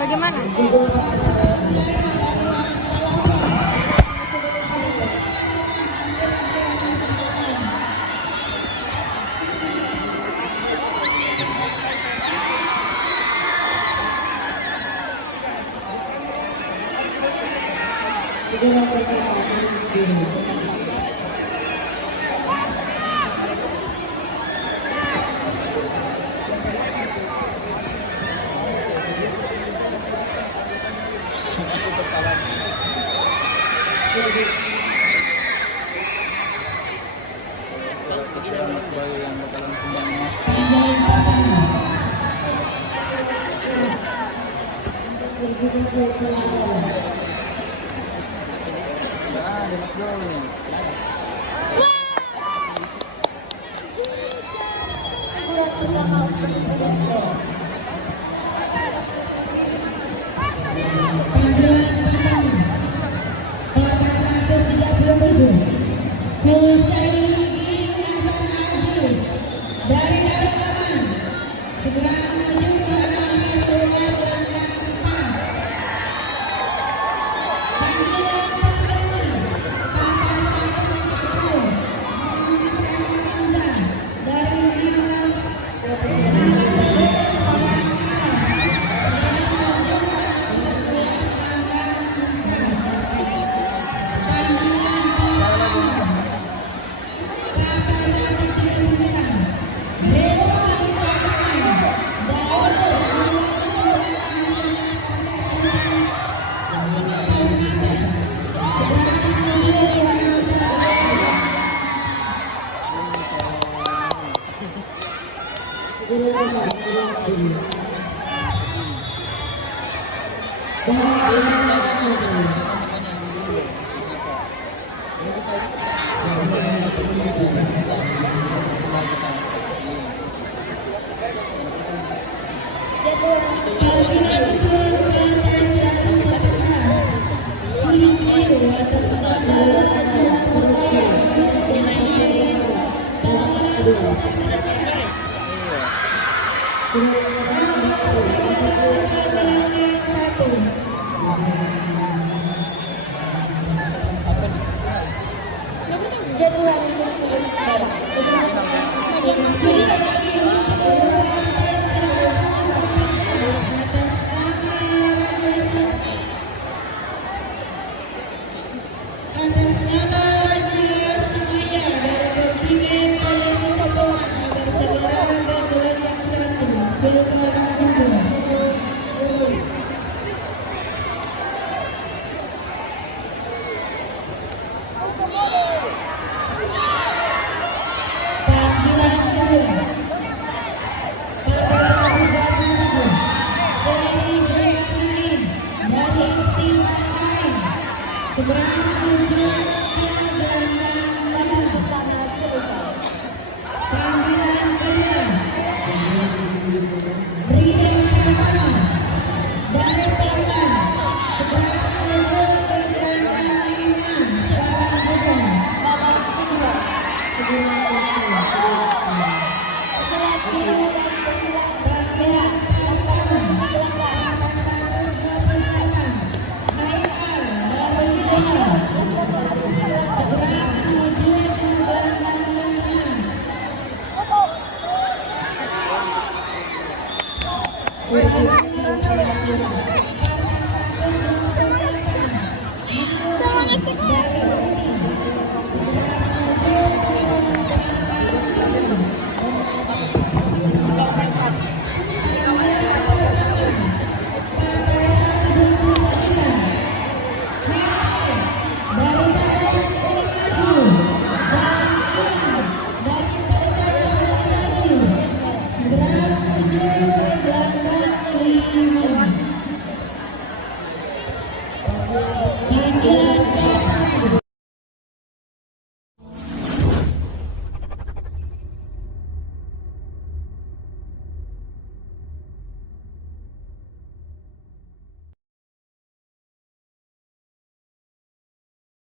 Bagaimana? Sebagai yang bakalan sumbang emas. Segera menuju ke nomor 1 gelanggang 4. Panggilan pertama Partai 140 Muhammad Rani Hamza dari Nalang Teguh Sorang Maros. Segera menuju ke nomor 2 gelanggang 4. Panggilan pertama Partai 139 Rizky segera menuju ke gelanggang 5. Panggilan kedua Rida Pratama dari Pemban segera menuju ke gelanggang 5 sekarang juga. Panggilan pertama Partai 128 Haikal dari Jawa.